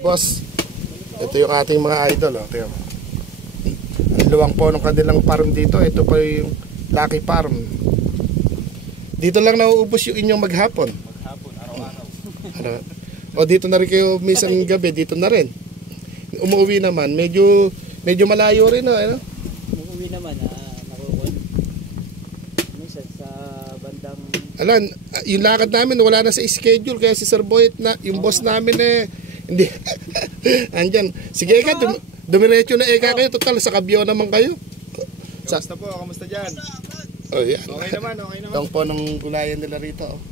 Boss, ito yung ating mga idol. Ito yung ang luwang po ng kanilang farm dito. Ito po yung Lucky Farm. Dito lang nauubos yung inyong maghapon. Maghapon, araw-araw. O dito na rin kayo minsan gabi, dito na rin. Umuwi naman, medyo malayo rin, no? Ano? Umuwi naman, nakukul. Minsan sa bandang... Alan, yung lakad namin wala na sa schedule, kaya si Sir Boyet na, yung boss namin hindi. Andyan. Sige, Eka, dumiretso na Eka kayo, total, sa Kabyo naman kayo. Kamusta po? Kamusta dyan? Oh, yan. Okay naman, okay naman. Itong po ng gulayan nila rito. Oh.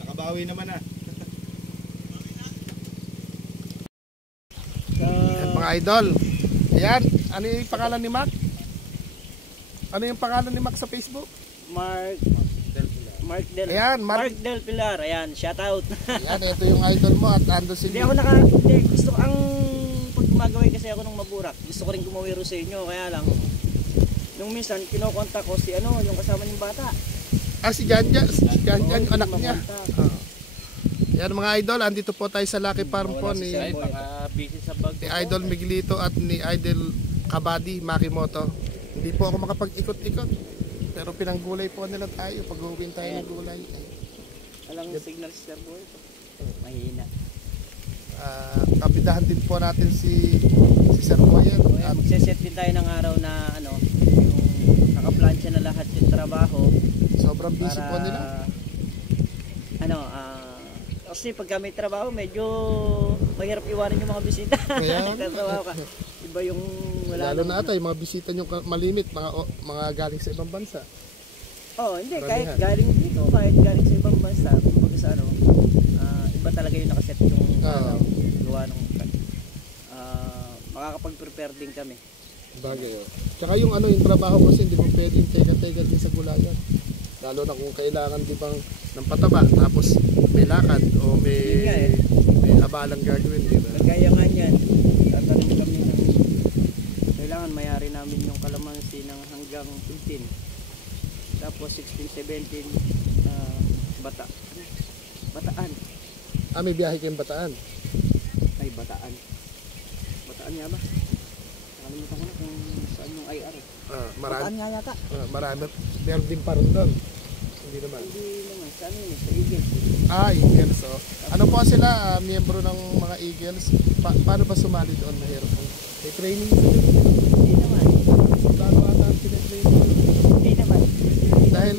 Nakabawi naman ah. Yan, mga idol. Ayan, ano yung pangalan ni Mac? Ano yung pangalan ni Mac sa Facebook? Mark Del Ayan, Mark Del Pilar. Ayan, shout out. Ayan, ito yung idol mo at ando si... Hindi ako gusto ang pag gumagawin kasi ako ng maburak. Gusto ko rin gumawiro sa inyo, kaya lang nung minsan kinokontak ko si yung kasama niyong bata. Si Jan yung anak niya. Yan mga idol, andito po tayo sa Lucky Farm po ni Idol Miguelito at ni Idol Kabady Makimoto. Hindi po ako makapag-ikot-ikot, pero pinanggulay po nila tayo pag-uwin tayo ng gulay. Alang signal si Sir Boy. Mahina. Kapidahan din po natin si Sir Boy. Magse-set din tayo ng araw na yung nakaplansya na lahat yung trabaho. Sobrang busy po nila. Kasi pagka may trabaho, medyo mahirap iwanan yung mga bisita. Iba yung wala. Lalo na ata yung mga bisita nyo malimit, mga galing sa ibang bansa. Hindi, kahit galing dito, kahit galing sa ibang bansa, kumbaga sa iba talaga yung nakaset yung gawa ng makakapag-prepare din kami. Bagay. Tsaka yung trabaho kasi hindi mo pwedeng tega-tega din sa gulayan. Lalo na kung kailangan di bang ng pataba, tapos may lakad o may abalang gagawin, di ba? Kaya nga yan, tatanim kami ng kailangan mayari namin yung kalamansi ng hanggang 15. Tapos 16, 17 Bataan. May biyahe kayong Bataan? Ay, Bataan nga ba? Nakalimutan ko na kung saan yung IR. Bataan nga yata. Marami. Meron din pa rin doon. Hindi naman. Saan yun? Sa Eagles. Eagles. Ano po sila? Miyembro ng mga Eagles. Paano ba sumali doon? Mahirap po. May training sila? Hindi naman. Paano ata sila training? Hindi naman. Dahil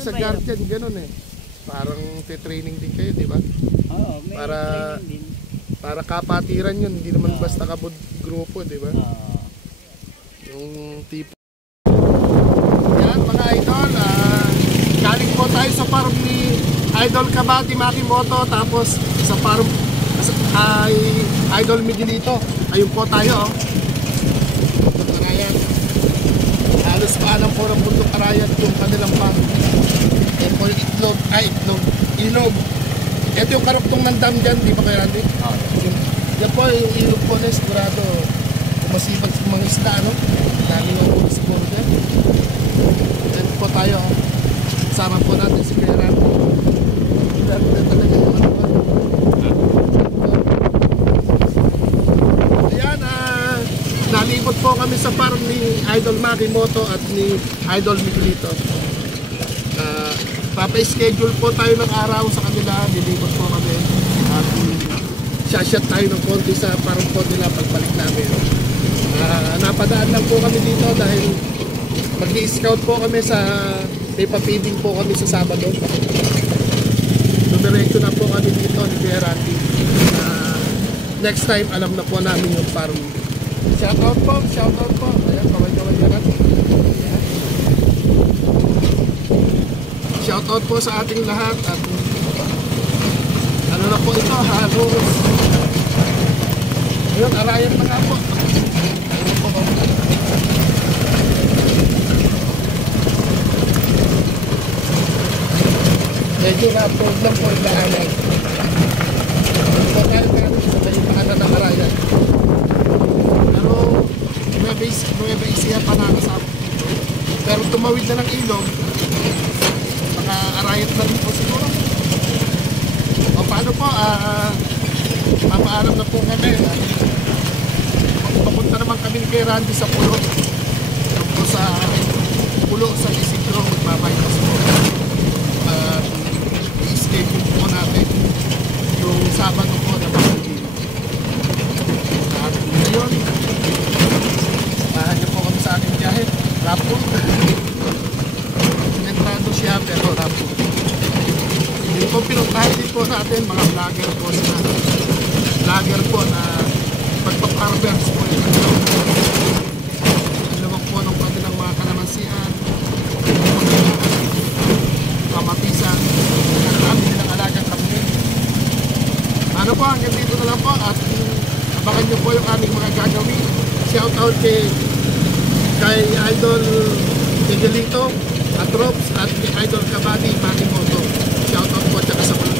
sa Guardian, gano'n parang training din kayo, di ba? Oo, may training din. Para kapatiran yun, hindi naman basta kabud grupo, di ba? Yung tipo. Yan mga idol, galing po tayo sa farm ni Idol Kabady Makimoto, tapos sa farm ay Idol Miguelito. Ayun po tayo. Arayan. Halos paalam po ng bundok Arayan yung kanilang farm. Yan po yung ilog. Ito yung karuktong ng dam dyan, di ba kayo Randy? Yan po yung ilog po na sigurado masipag sa mga isda, dami ng ulo siguro dyan. Yan po tayo. Kasama po natin si Kuya Randy. Ayan, nalibot po kami sa farm ni Idol Makimoto at ni Idol Miguelito. Papa-schedule po tayo ng araw sa kanila, dilibot po kami at shot tayo ng konti sa farm po nila pagbalik namin. Napadaan lang po kami dito dahil mag-i-scout po kami sa may papiding po kami sa Sabado. Dumiretso na po kami dito ni Kuya Randy. Next time alam na po namin yung farm. Shoutout po. Ayan, kaway-kaway na natin. Shoutout po sa ating lahat at ano na po ito, halos ayun, Arayan na nga po. Ayun po. Medyo na-approve lang po yung daanan. So tayo natin sa may paanan ng Arayan. Pero Nueva Ecija pa nakasama. Pero tumawid na ng ilog, arayat na rin po siguro. O po, papaalam na po kami. Papunta naman kami kay Randy sa Pulo. Po sa Pulo sa Isidro, magbabayas po. I-schedule po natin yung Sabado po na pag-ibig. At ngayon, samahan niyo po kami sa ating biyahe. Rapo. Simentado siya pero rapo. Yung po pinuntahin din po natin mga vlogger po sila. Vlogger po na pagpaparvers po yung alam po ng kanilang mga kalamansian, kamatisan, ang dami nilang alagang kambing. Ano po, hanggang dito na lang po at abangan nyo po yung aming mga gagawin. Shout out kay Idol Miguelito at Robs at kay Idol Kabadi Manimoto. Shout out po at saka sa mga